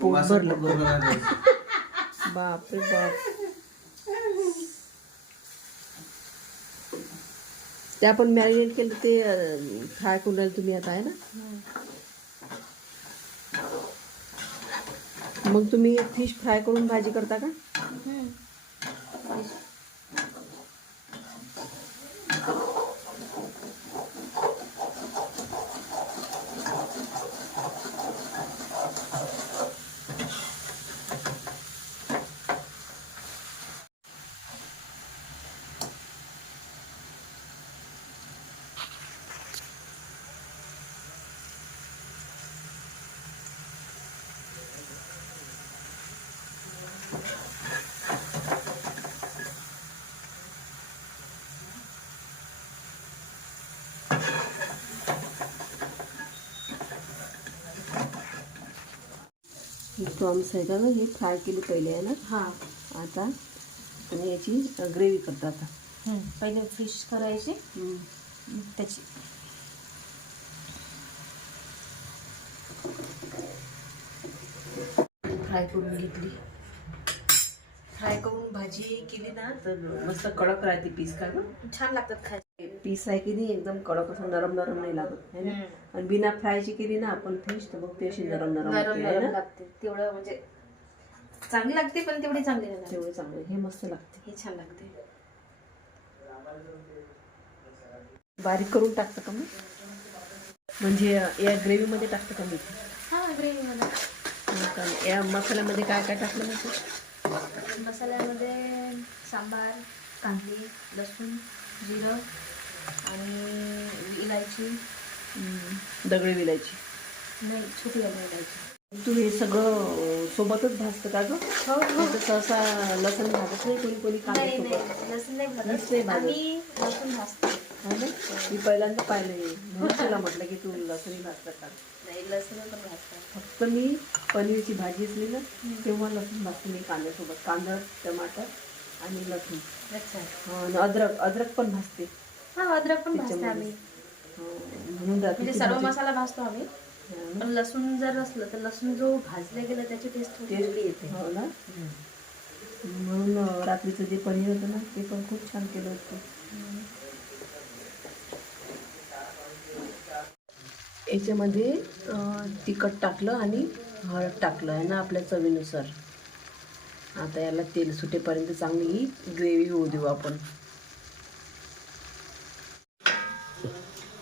पोट भरलं. बापरे बाप. ते आपण मॅरिनेट केलं ते फ्राय करून राहिले तुम्ही आता आहे ना. मग तुम्ही फिश फ्राय करून भाजी करता का? प्रॉन्स आहे का ना, हे फ्राय केली पहिले आहे ना. हां. आता आणि याची ग्रेव्ही करतात. पहिले फिश करायची त्याची. फ्राय करून घेतली. फ्राय करून भाजी केली ना तर मस्त कडक राहते पीस. का ग छान लागतात खायला. पीस आहे की नाही एकदम कडक, असं नरम नरम नाही लागत है ना. आणि बिना फ्रायची केली ना आपण फिश तर मग ती अशी नरम नरम लागते. तेवढं म्हणजे चांगली लागते पण तेवढी चांगली नाही. तेवढे चांगले. हे मस्त लागते. हे छान लागते. बारीक करून टाकतं का मग, म्हणजे या ग्रेव्हीमध्ये टाकतं का मीठ? हां, ग्रेव्हीमध्ये. या मसाल्यामध्ये काय काय टाकलं म्हणजे? मसाल्यामध्ये सांबार, कांदी, लसूण, जिरं आणि इलायची. दगडी विलायची नाही, छोटी इलायची. तू हे सगळं सोबतच भाजतं का ग? हो. सहसा लसण भाजत नाही कोणी कोणी कांदा नाही, सोबत. लसूण नाही भाजत. नाही भाजत. आम्ही लसूण भाजतो. हा ना, मी पहिल्यांदा पाहिलं. म्हणून तुला म्हटलं की तू लसणी भाजतात का. नाही, लसूण पण भाजतो. फक्त मी पनीरची भाजी असली ना तेव्हा लसूण भाजते मी कांद्यासोबत. कांदा, टमाटर आणि लसूण. अच्छा. आणि अद्रक पण भाजते. हां, अद्रक पण भाजतो आम्ही. म्हणून म्हणजे सर्व मसाला भाजतो आम्ही. पण लसूण जर असलं तर लसूण जो भाजला गेला त्याची टेस्ट वेगळी येते. हो ना. म्हणून रात्रीचं जे पनीर होतं ना ते पण खूप छान केलं होतं. याच्यामध्ये तिखट टाकलं आणि हळद टाकलं आहे ना आपल्या चवीनुसार. आता याला तेल सुटेपर्यंत चांगली ही ग्रेव्ही होऊ देऊ आपण.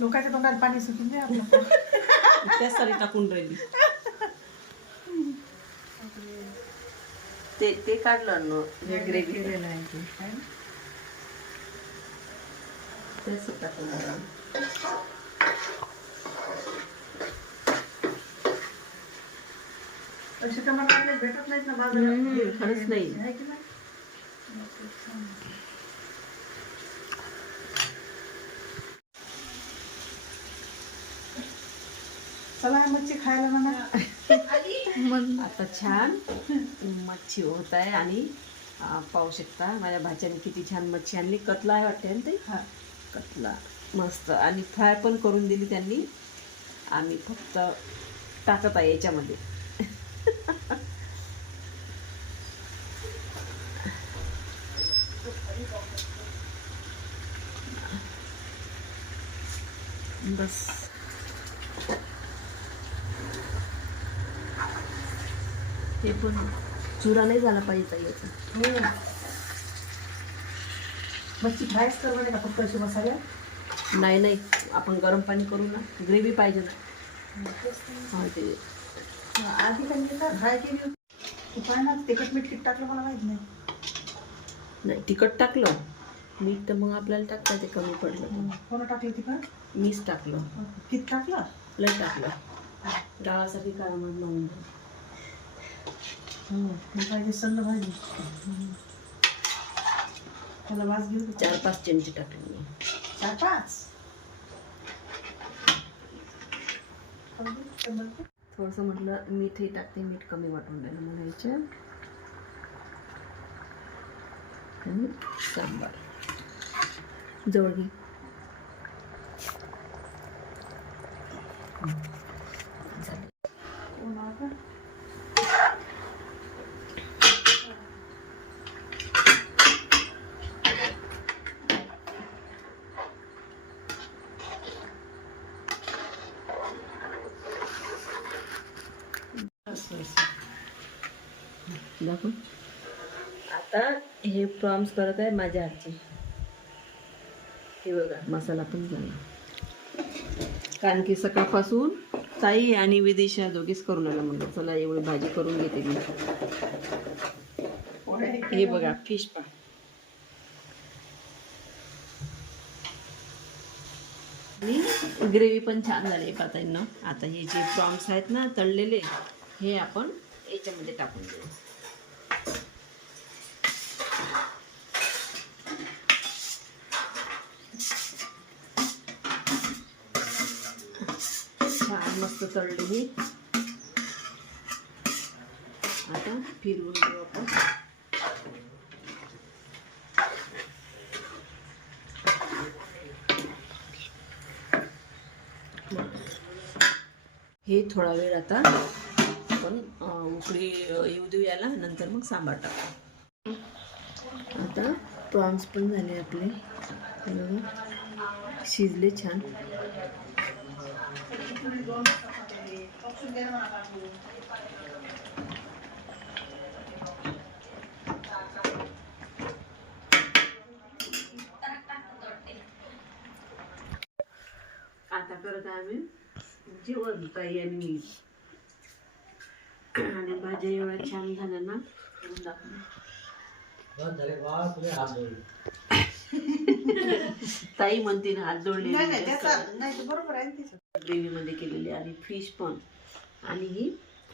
लोकांच्या तोंडात पाणी सुटून नाही आपलं. त्यासाठी टाकून राहिली. ते काढलं ना हे ग्रेव्ही केलेलं आहे तेच टाकून राहिलं. असे टमाटर भेटत नाहीत ना बाजारात. खरंच नाही. चला मच्छी खायला म्हणा. आता छान मच्छी होत आहे आणि पाहू शकता माझ्या भाच्याने किती छान मच्छी आणली. कतला आहे वाटते ना ते. कतला मस्त आणि फ्राय पण करून दिली त्यांनी. आम्ही फक्त टाकत आहे याच्यामध्ये. बस हे पण चुरा नाही झाला पाहिजे याचा. मच्छी फ्रायच कर म्हणे का फक्त असे मसाले? नाही आपण गरम पाणी करू ना. ग्रेव्ही पाहिजे ना. हां ते आधी त्यांनी का फ्राय केली होती. तू पाय ना तिखट मीठ किती टाकलं मला माहीत नाही. नाही तिखट टाकलं मीठ तर मग आपल्याला टाकता ते कमी पडलं. कोण टाकलं तिखट? मीच टाकलं. किती टाकलं? लय टाकलं. डाळासाठी काळामध्ये लावून पाहिजे सल्ल भाजी. त्याला वास घेऊ. 4-5 चमचे टाकले मी. 4-5. थोडंसं म्हटलं मीठही टाकते. मीठ कमी वाटून राहिलं मला याच्यात. आणि सांबार जवळ घे. झालं. दाखव. आता हे प्रॉन्स करत आहे माझ्या हातची. हे बघा मसाला पण झाला, कारण की सकाळपासून ताई आणि विदिशा दोघीच करून आला. म्हणलं चला एवढी भाजी करून घेते मी. हे बघा फिश पा आणि ग्रेव्ही पण छान झाली पाताईंना. आता हे जे प्रॉन्स आहेत ना तळलेले, हे आपण याच्यामध्ये टाकून देऊ. छान मस्त तळले हे. आता फिरवून देऊ आपण. हे थोडा वेळ आता आपण उकळी येऊ देऊ याला, नंतर मग सांबार टाकू. आता प्रॉन्स पण झाले आपले, शिजले छान. आता करत आहे आम्ही जेवण ताई आणि मी. आणि भाज्या एवढ्या छान झाल्या ना, ताई म्हणते ना हात जोडले. ग्रेव्ही मध्ये केलेली आणि फिश पण, आणि ही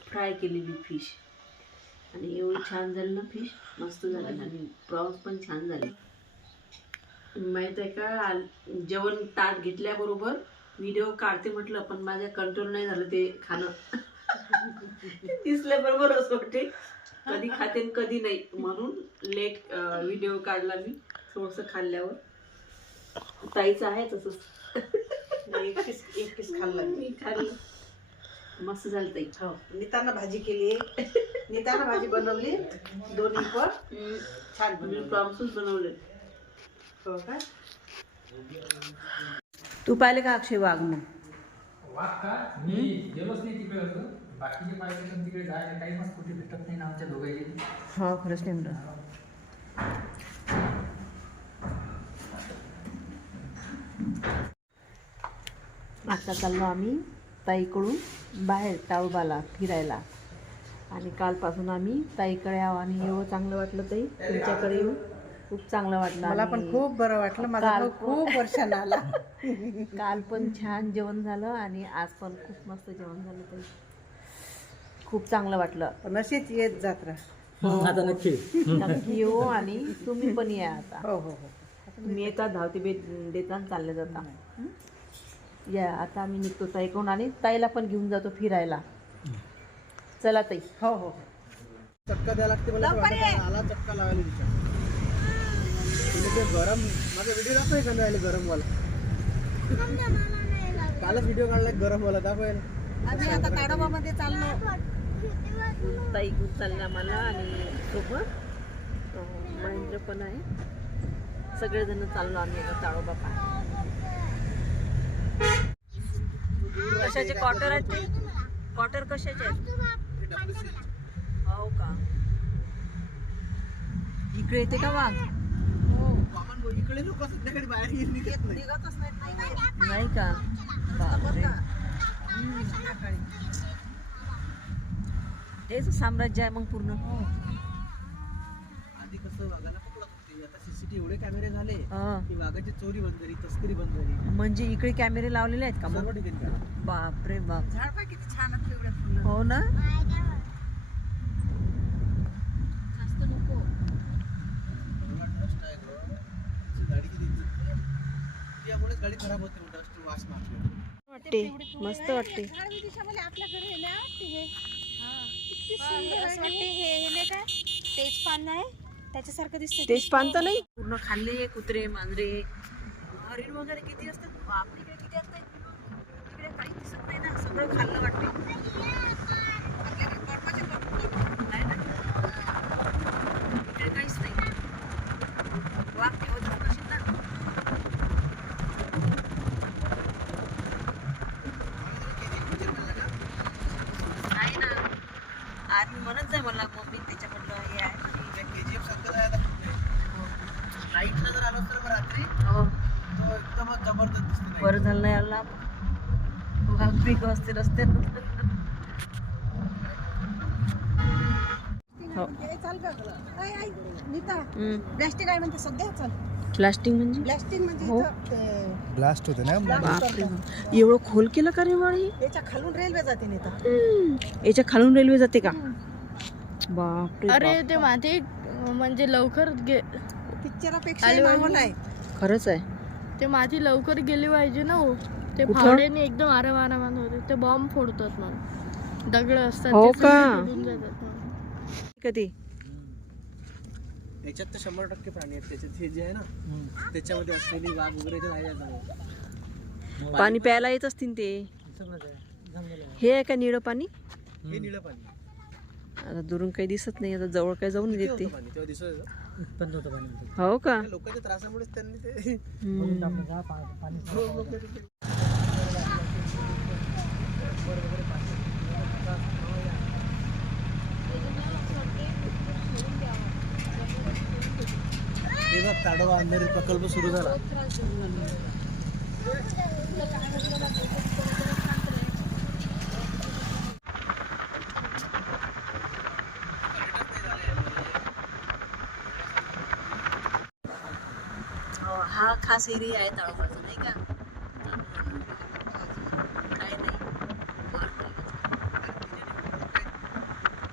फ्राय केलेली फिश. आणि एवढी छान झाली ना फिश, मस्त झाली. आणि प्रॉन्स पण छान झाले. माहित आहे का, जेवण ताट घेतल्याबरोबर व्हिडिओ काढते म्हटलं, पण माझ्या कंट्रोल नाही झालं ते खाणं. दिसल्याबरोबर असं वाटते कधी खाते कधी नाही, म्हणून लेट व्हिडिओ काढला मी. थोडंसं खाल्ल्यावर ताईचं आहे तसंच. एक पीस खाल्लं मी, खाल्लं. मस्त झालं ताई. हो, निताना भाजी केली, निताना भाजी बनवली, दोन्ही पण छान बनवली. प्रॉन्सच बनवले. हो का? तू पाहिले का अक्षय वाघ? मग वाघ का? मी गेलोच नाही तिकडे. होतो बाकीचे पाहिजे पण तिकडे जायला टाईमच कुठे भेटत नाही ना आमच्या दोघांची. हो खरंच नाही. आता चाललो आम्ही ताईकडून बाहेर ताळोबाला फिरायला. आणि कालपासून आम्ही ताईकडे यावं आणि एवढं चांगलं वाटलं ताई तुमच्याकडे येऊन. खूप चांगलं वाटलं. मला पण खूप बरं वाटलं. माझा भाऊ खूप वर्षानं आला. काल पण छान जेवण झालं आणि आज पण खूप मस्त जेवण झालं ताई. खूप चांगलं वाटलं. पण अशीच येत जात राहा. आता नक्की नक्की येऊ. आणि तुम्ही पण या आता. हो हो हो. तुम्ही येता धावते देता चालले जाता. या आता आम्ही निघतो ताईकडून आणि ताईला पण घेऊन जातो फिरायला. चला ताई. हो हो. चटका द्यायला लागते मला. आला चटका लावायला विचार. ते गरम माझा व्हिडिओ दाखवाय का नाही गरमवाला. कालच व्हिडिओ काढला गरमवाला दाखवायला. आम्ही आता ताडोबामध्ये चाललो. ताई घेऊन चालल्या मला आणि सोबत महेंद्र पण आहे. सगळेजण चाललो आम्ही आता ताडोबा पाहायला. कशाचे क्वार्टर आहेत ते? क्वार्टर कशाचे आहेत? हो का? इकडे येते का वाघ? इकडे लोक संध्याकाळी बाहेर निघतच नाही का? बापरे. तेच साम्राज्य आहे मग पूर्ण. आधी कसं वाघाला पकडत होते, आता सीसीटीव्ही एवढे कॅमेरे झाले हा. की वाघाची चोरी बंद झाली, तस्करी बंद झाली. म्हणजे इकडे कॅमेरे लावलेले आहेत का मग? सर्व ठिकाणी. बापरे बाप. झाड पाय किती छान आहे एवढ्या फुलं. हो ना. जास्त नको. डस्ट आहे गं. गाडी किती त्यामुळेच गाडी खराब होते. डस्ट वास मारते. वाटते मस्त वाटते. आपल्या घरी येण्या वाटते हे. असं वाटते हे नाही का तेज पान आहे त्याच्यासारखं दिसते. तेच पान तर नाही. पूर्ण खाल्ले कुत्रे मांजरे हरिण वगैरे किती असतात. बापरे इकडे किती असतात. इकडे काही दिसत नाही ना. सगळं खाल्लं वाटते. नाही ना. इकडे काहीच नाही. वाघ ठेवत नसेल ना. नाही ना. आर्मी म्हणत जाय मला मम्मी त्याच्यामधलं हे आहे ना. KGF सारखं आहे आता नाईटला जर आलो तर रात्री हो तो एकदमच जबरदस्त दिसते. बरं झालं नाही आला पीक असते रस्ते. हो चाल का नीता प्लॅस्टिक आहे म्हणते सध्या चल प्लास्टिक म्हणजे प्लॅस्टिक म्हणजे हो. इथं ते ब्लास्ट होते ना बापरे एवढं खोल केलं का रे वाळी. याच्या खालून रेल्वे जाते नीता. याच्या खालून रेल्वे जाते का बापरे अरे बाप. ते माती म्हणजे लवकर पिक्चरापेक्षा मागून आहे. खरंच आहे ते माती लवकर गेली पाहिजे ना हो. ते कुठं? फावड्याने एकदम आरामात होते ते बॉम्ब फोडतात मग दगड असतात हो ते का? सगळे उडून जातात मग. कधी त्याच्यात तर 100% प्राणी आहेत. त्याच्यात हे जे आहे ना त्याच्यामध्ये असलेली वाघ वगैरे ते राहिल्या. पाणी प्यायला येत असतील ते. हे आहे का निळं पाणी. हे निळं पाणी आता दुरून काही दिसत नाही आता जवळ काय जाऊन किती देते. होतं पाणी तेव्हा दिसत होतं. उत्पन्न होतं पाणी. हो का लोकांच्या त्रासामुळेच त्यांनी ते हम्म. हे बघ ताडोबा अंधारी प्रकल्प सुरू झाला. हा खास एरिया आहे ताडोबाचा नाही का. काय नाही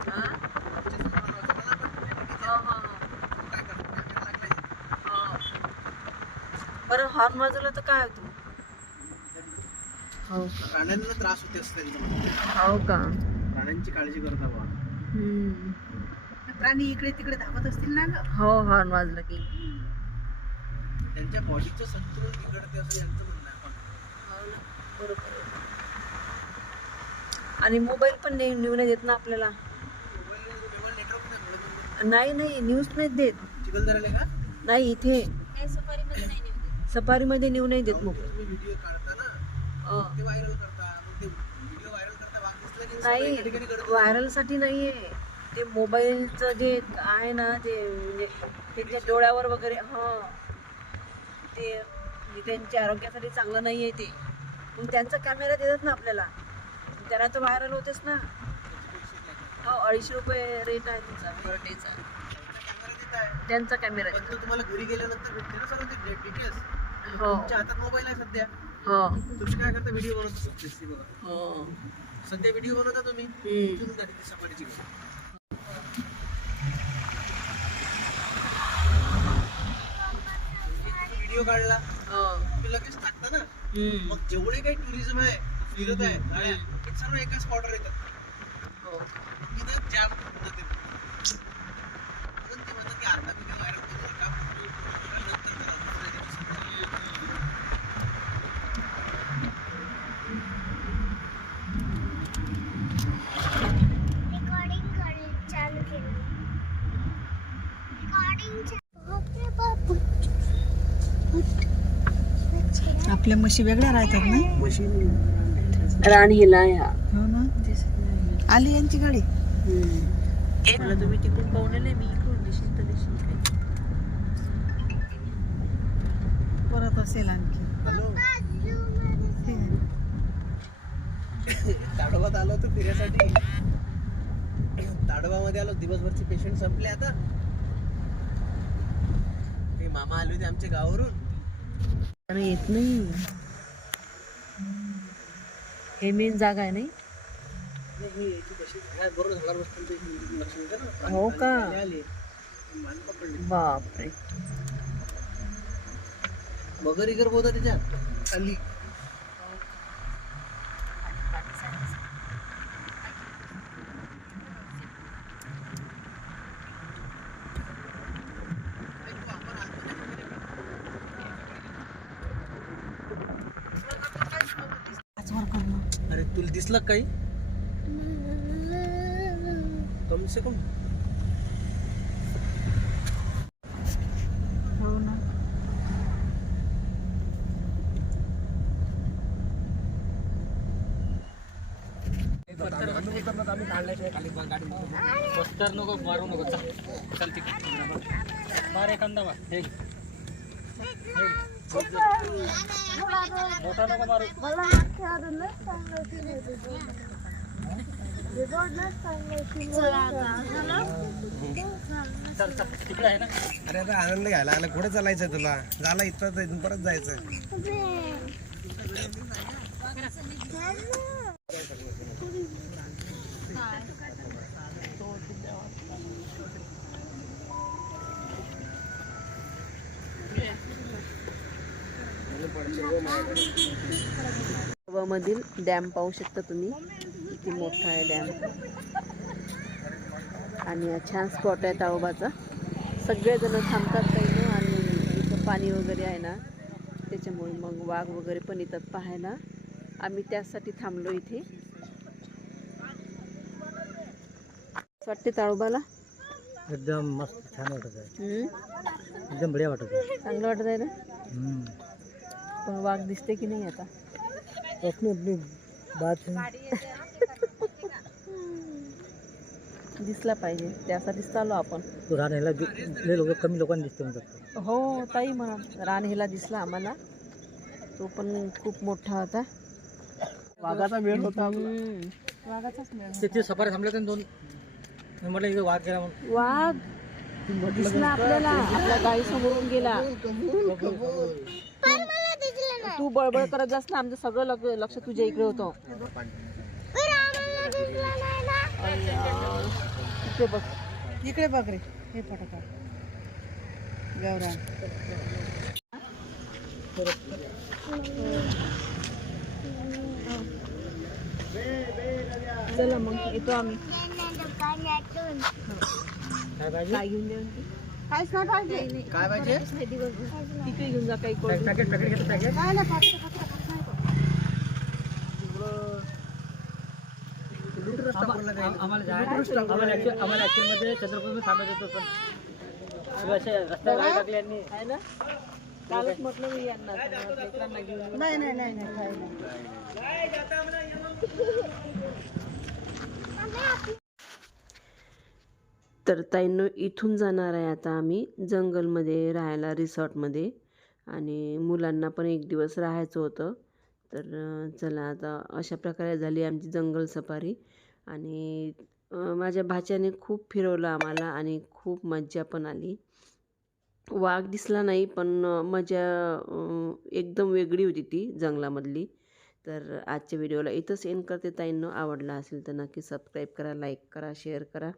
हा? हो, हो, हो. बरं हॉर्न वाजवलं तर काय होतं. हो का प्राण्यांना त्रास होते असते हो का प्राण्यांची काळजी करता बा. हम्म. प्राणी इकडे तिकडे धावत असतील ना ग. हो हॉर्न वाजलं की त्यांच्या बॉडीचं संतुलन बिघडते असं यांचं म्हणणं आहे. हो ना, बरोबर आहे. आणि मोबाईल पण नाही न्यू नाही देत ना आपल्याला. मोबाईल नेटवर्क नाही मिळत. नाही नाही न्यूज नाही देत. चिखलदऱ्याला का नाही इथे सफारीमध्ये न्यू नाही देत मोबाईल. तुम्ही व्हिडिओ काढता ना ते व्हायरल करता. मग ते व्हिडिओ व्हायरल करता वाघ दिसला की सगळं एका ठिकाणी नाही करत व्हायरल साठी नाहीये ते मोबाईलचं जे आहे ना ते म्हणजे त्यांच्या डोळ्यावर वगैरे ते म्हणजे त्यांच्या आरोग्यासाठी चांगलं नाही आहे ते. मग त्यांचा कॅमेरा देतात ना आपल्याला त्यांना तर व्हायरल होतेच ना. हो 250 रुपये रेट आहे तुमचा पर डेचा. त्यांचा कॅमेरा पण तो तुम्हाला घरी गेल्यानंतर भेटते ना सर्व ते डिटेल्स. हो तुमच्या हातात मोबाईल आहे सध्या. हो तुम्ही काय करता व्हिडिओ बनवता दिसते बघा. हो सध्या व्हिडिओ बनवता तुम्ही इथून झाली ती सफारीची गोष्ट. व्हिडिओ काढला हो तुम्ही लगेच टाकता ना. मग जेवढे काही टुरिझम आहे फिरत आहे गाड्या ते सर्व एका स्पॉटवर येतात. हो इथं जाम होते. म्हणून ते म्हणतात की आता व्हिडिओ व्हायरल करू नका. नंतर करा. आपल्या म्हशी वेगळ्या राहतात ना. मशीन राणीला ह्या हो ना आली यांची गाडी. मला तुम्ही तिकडून पाहुणे मी इकडून दिसेल तर दिसेल काय. परत असेल आणखी. हॅलो ताडोबात आलो होतो फिरायसाठी. ताडोबामध्ये आलो दिवसभरचे पेशंट संपले आता. ते मामा आले होते आमच्या गावावरून. येत नाही हे मेन जागा आहे नाही. बरोबर झाडावर बसतो ते लक्ष देतं ना. हो का आले मान पकडले. बापरे मगर इगर बोलता त्याच्यात खाली. अरे तुला दिसलं काही कम से कम. हो ना आम्ही पडल्याशिवाय खाली गाडी बस्तर नको मारू नको चल तिकडे मार एखादा मार हे मोठा नको मारू चल चल तिकडे आहे ना. अरे आता आनंद घ्यायला आला कुठे चालायचं तुला झाला इथं इथून परत जायचं मधील डॅम पाहू शकता तुम्ही किती मोठा आहे डॅम आणि हा छान स्पॉट आहे ताडोबाचा. सगळेजण थांबतात काही आणि इथं पाणी वगैरे आहे ना त्याच्यामुळे मग वाघ वगैरे पण येतात पाहायला. आम्ही त्यासाठी थांबलो इथे. वाटते ताडोबाला एकदम मस्त छान वाटत आहे एकदम बढिया वाटत आहे चांगलं वाटत आहे ना. पण वाघ दिसते की नाही आता अपनी अपनी बात है. दिसला पाहिजे त्यासाठीच चालू आपण. तो राहण्याला लोक कमी लोकांनी दिसते म्हणतात. हो ताई म्हणा रानहेला दिसला आम्हाला. तो पण खूप मोठा होता. वाघाचा मेळ होता वाघाचाच मेळ. तिथे सफारी थांबले तर दोन म्हटलं इथे वाघ गेला म्हणून. वाघ दिसला आपल्याला. आपल्या गाडी समोरून गेला. तू बळबळ करत जास ना आमचं सगळं लक्ष तुझ्या इकडे होतं. इकडे बघ इकडे बघ रे हे फटाका गौरा चला मग येतो आम्ही. काय पाहिजे काय घेऊन देऊ काहीच नाही पाहिजे काय पाहिजे तिकडे घेऊन जा काही कोण. पॅकेट पॅकेट घेतो पॅकेट. काय नाही पाकिट आम्हाला जायचं आम्हाला ऍक्च्युअल मध्ये चंद्रपूर थांबायचं होतं पण असे रस्त्यावर गाडी टाकली यांनी. आहे ना कालच म्हटलं मी यांना लेकरांना घेऊन ये. नाही नाही नाही नाही काही नाही तर ताईंनो इथून जाणार आहे आता आम्ही जंगलमध्ये राहायला रिसॉर्टमध्ये. आणि मुलांना पण एक दिवस राहायचं होतं. तर चला आता अशा प्रकारे झाली आमची जंगल सफारी. आणि माझ्या भाच्याने खूप फिरवलं आम्हाला आणि खूप मज्जा पण आली. वाघ दिसला नाही पण मजा एकदम वेगळी होती ती जंगलामधली. तर आजच्या व्हिडिओला इथंच एंड करते. ताईंनो आवडला असेल तर नक्की सबस्क्राईब करा, लाईक करा, शेअर करा.